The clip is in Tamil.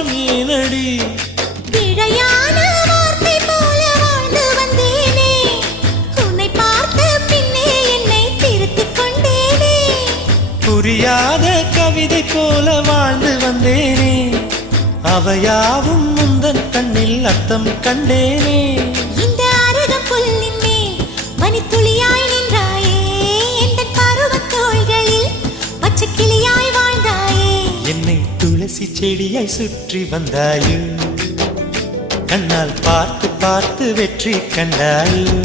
மாற்றம் ஏனடி பிழையான வார்த்தை போல வாழ்ந்து வந்தேனே உன்னை பார்த்த பின்னே என்னை திருத்திக் கொண்டேனே புரியாத கவிதை போல வாழ்ந்து வந்தேனே அவையாவும் முந்தன் கண்ணில் அர்த்தம் கண்டேனே இந்த அருகம் புல்லின் மேல் மணித்துளியாய் நின்றாயே எந்த பருவத் தோள்களில் பச்சை கிளியாய் வாழ்ந்தாயே என்னை துளசி செடியாய் சுற்றி வந்தாயோ கண்ணால் பார்த்து பார்த்து வெற்றி கண்டாயோ